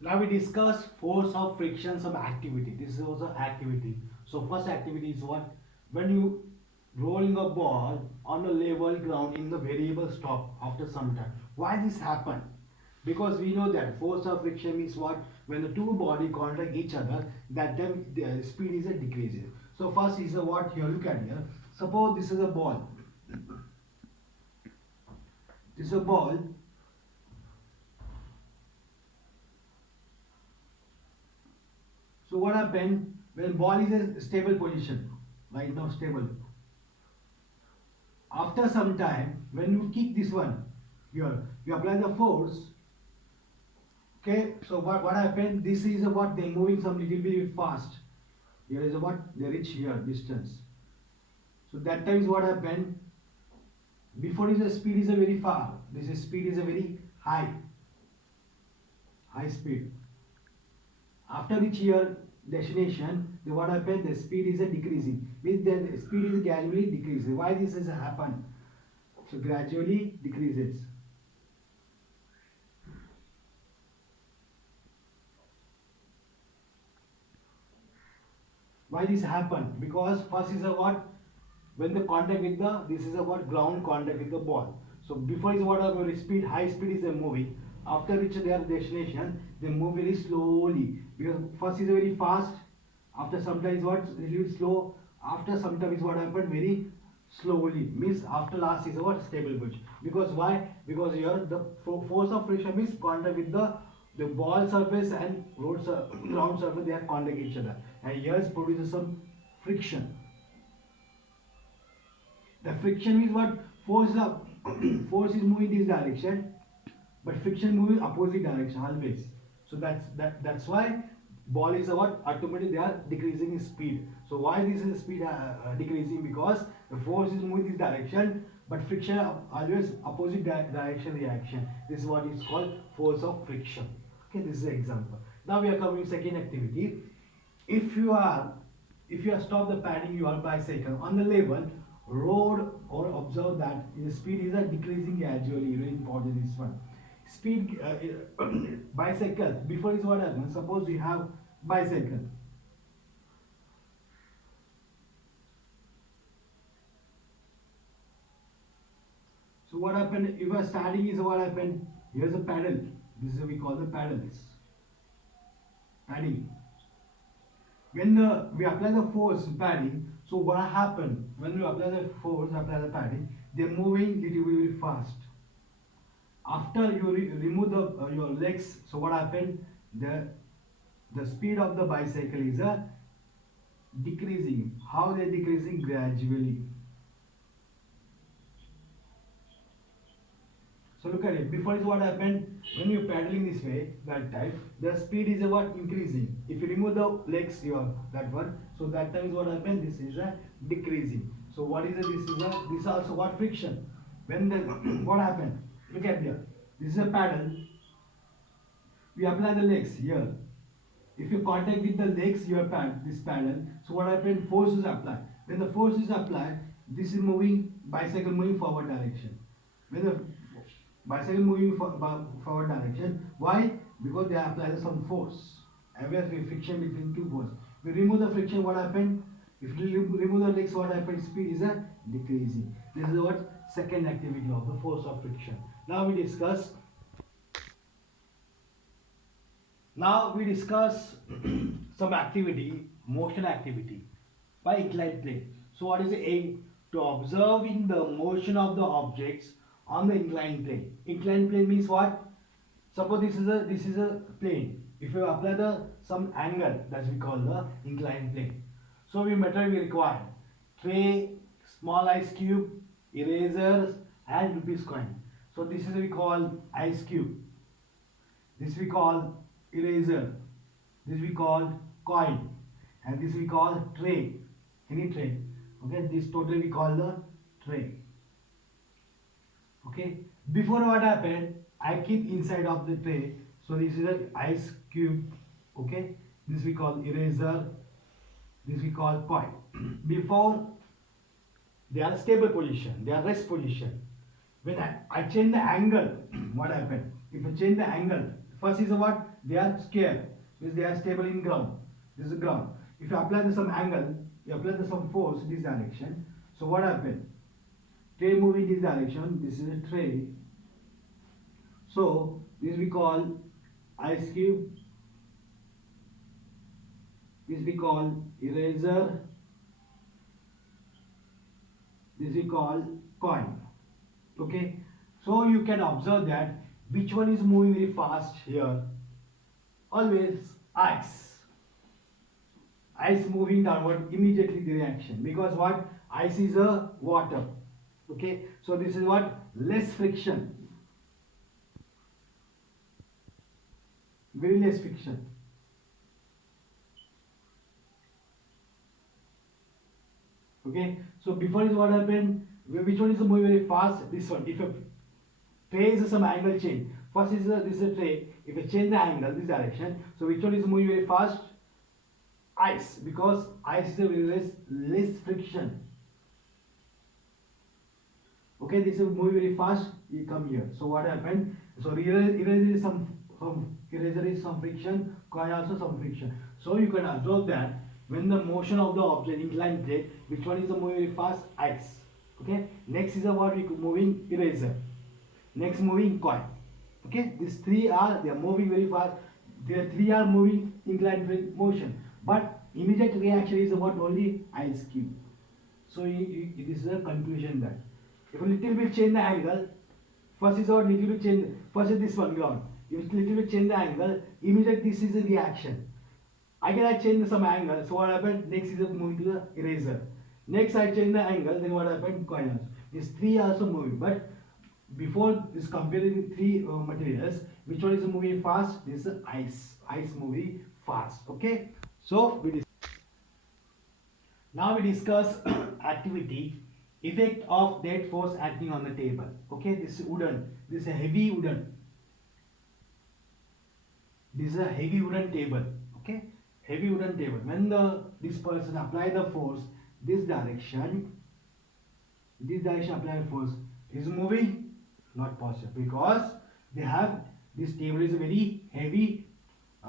Now we discuss force of friction of activity. This is also activity. So first activity is what? When you rolling a ball on a level ground in the variable stop after some time. Why this happen? Because we know that force of friction is what? When the two body contact each other, that time the speed is a decreases. So first is a what here look at here. Suppose this is a ball. This is a ball. So what happened when ball is a stable position, right now stable. After some time, when you kick this one, here, you apply the force. Okay, so what happened? This is a what they're moving some little bit fast. Here is a what they reach here distance. So that time is what happened. Before is the speed is a very far. This is speed is a very high speed. After reach here destination, the what happened? The speed is a decreasing. With the speed is gradually decreasing. Why this has happened? So gradually decreases. Why this happen? Because first is a what? When the contact with the this is a what ground contact with the ball. So before is what a speed high speed is a moving. After reach their destination, they move very slowly. Because first is very fast. After sometimes what little slow. After sometimes what happened very slowly. Means after last is what stable pitch. Because why? Because here the force of friction means contact with the ball surface and ground surface they are contact each other, and here produces some friction. The friction is what force up force is moving this direction, but friction moving opposite direction always. So that's why ball is what automatically they are decreasing in speed. So why this is speed decreasing? Because the force is moving this direction, but friction always opposite direction reaction. This is what is called force of friction. Okay, this is an example. Now we are coming to second activity. If you are if you are stop the padding your bicycle on the level road or observe that the speed is decreasing gradually. Very important this one. Speed bicycle before is what happens. Suppose you have bicycle. So what happened? If a starting is what happened? Here's a paddle. This is what we call the paddles. Padding. When we apply the force padding, so what happened? When we apply the force, apply the padding, they're moving little bit very fast. After you remove your legs, so what happened? The speed of the bicycle is decreasing. How they're decreasing? Gradually. So look at it. Before is what happened when you're paddling this way, that time the speed is what increasing. If you remove the legs, your that one, so that time is what happened. This is a decreasing. So what is it? This is also what friction. When the what happened? Look at here. This is a paddle. We apply the legs here. If you contact with the legs, your this paddle. So what happened? Force is applied. When the force is applied, this is moving bicycle moving forward direction. When the bicycle moving forward direction, why? Because they apply some force. Aware friction between two forces. We remove the friction. What happened? If you remove the legs, what happened? Speed is decreasing. This is what second activity of the force of friction. Now we discuss Now we discuss some activity, motion activity by inclined plane. So what is the aim? To observing the motion of the objects on the inclined plane. Inclined plane means what? Suppose this is a plane. If you apply the some angle, that we call the inclined plane. So we material we require tray, small ice cube, erasers, and rupees coin. So this is we call ice cube. This we call eraser. This we call coin. And this we call tray. Any tray. Okay, this total we call the tray. Okay. Before what happened, I keep inside of the tray. So this is an ice cube. Okay. This we call eraser. This we call coin. Before they are stable position, they are rest position. When I change the angle, what happened? If I change the angle, First is what? They are square, means they are stable in ground. This is ground. If you apply some angle, you apply some force in this direction. So what happen? Tray move in this direction. This is a tray. So this we call ice cube. This we call eraser. This we call coin. Okay. So you can observe that which one is moving very fast here. Always ice. Ice moving downward immediately the reaction, because what? Ice is a water. Okay. So this is what? Less friction. Very less friction. Okay, so before is what happened? Which one is moving very fast? This one. If a tray is some angle change, first is this is a tray. If you change the angle, this direction, so which one is moving very fast? Ice, because ice is a very less friction. Okay, this is moving very fast. You come here. So what happened? So eraser is some eraser is some friction. Coin also some friction. So you can observe that when the motion of the object inclined plane, which one is the moving very fast? Ice. Okay. Next is what we moving eraser. Next moving coin. Okay. These three are they are moving very fast. The three are moving inclined plane motion. But immediate reaction is what? Only ice cube. So it is a conclusion that if a little bit change the angle, first is what little bit change. First is this one ground. If little bit change the angle, immediate this is a reaction. Again I change some angle, so what happened? Next is moving to the eraser. Next I change the angle, then what happened? Coin also. These three also moving, but before this comparing three materials, which one is moving fast? This is ice. Ice moving fast. Okay. So now we discuss activity, effect of dead force acting on the table. Okay, this is wooden. This is a heavy wooden. This is a heavy wooden table. Okay, heavy wooden table. When this person apply the force, this direction apply force is moving, not possible, because they have this table is a very heavy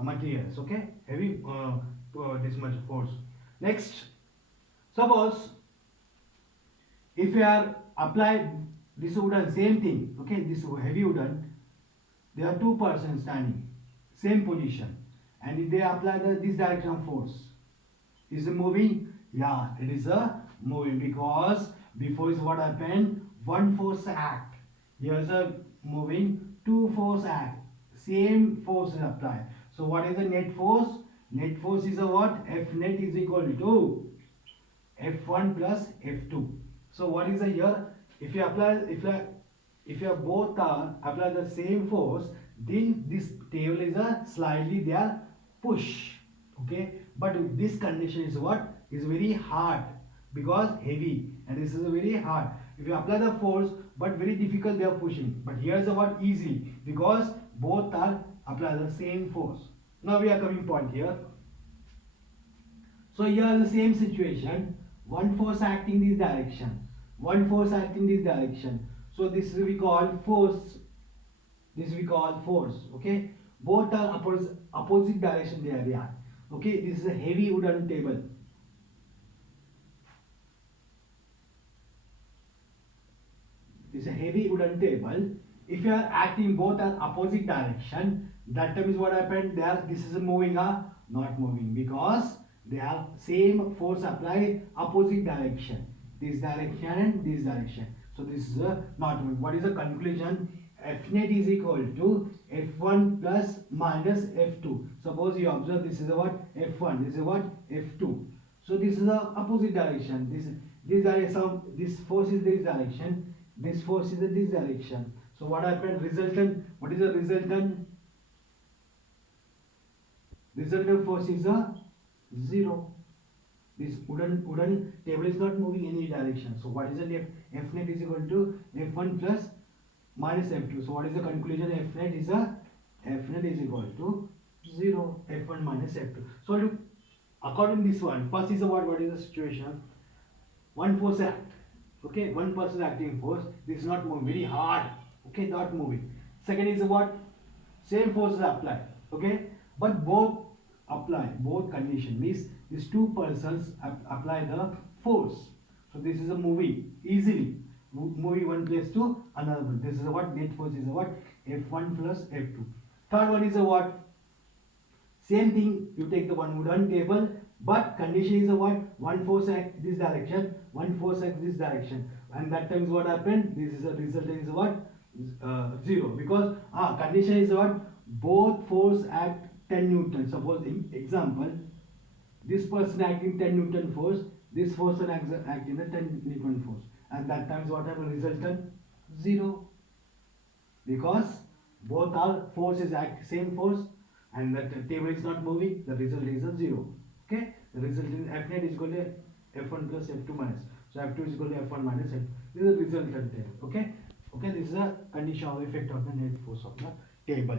materials. Okay, heavy this much force. Next, suppose if you are applied this wooden, same thing. Okay, this heavy wooden, there are two persons standing, same position, and if they apply this direction of force, is it moving? Yeah, it is a moving, because before is what happened? One force act. Here is a moving, two force act. Same force is applied. So what is the net force? Net force is a what? F net is equal to F1 plus F2. So what is the here? If you apply, if you both are apply the same force, then this table is a slightly they are push. Okay, but this condition is what? Is very hard, because heavy, and this is a very hard. If you apply the force, but very difficult they are pushing. But here is the what? Easy, because both are apply the same force. Now we are coming point here. So here is the same situation. One force acting this direction, one force acting this direction. So this we call force. This we call force. Okay, both are opposite direction they are. Okay, this is a heavy wooden table. This is a heavy wooden table. If you are acting both are opposite direction, that time is what happened? This is moving not moving, because they are same force applied opposite direction. This direction and this direction. So this is not moving. What is the conclusion? F net is equal to F1 plus minus F2. Suppose you observe this is a what? F1. This is what? F2. So this is the opposite direction. This direction. This force is this direction. This force is in this direction. So what happened? Resultant. What is the resultant? Resultant force is a 0. This wooden table is not moving in any direction. So what is the F net is equal to F1 plus minus F2. So what is the conclusion? F net is equal to 0. F1 minus F2. So according to this one, first is what is the situation? One force act. Okay, one person acting force. This is not moving, very hard. Okay, not moving. Second is what? same forces apply, okay, but both apply, both condition means these two persons apply the force. So this is a moving easily, moving one place to another one. This is a what, net force is a what, F1 plus F2. Third one is a what, same thing, you take the one wooden table, but condition is a what, one force act this direction, one force act this direction, and that times what happened, this is a result is what, 0, because condition is what, both force act 10 Newton. Suppose in example, this person acting 10 Newton force, this person acting the 10 Newton force, and that times what happened, resultant 0, because both are forces act same force, and that table is not moving, the result is a 0. Okay, the result is F net is equal to F1 plus F2 minus, so F2 is equal to F1 minus F. This is the resultant table. Okay, okay, this is a condition of effect of the net force of the table.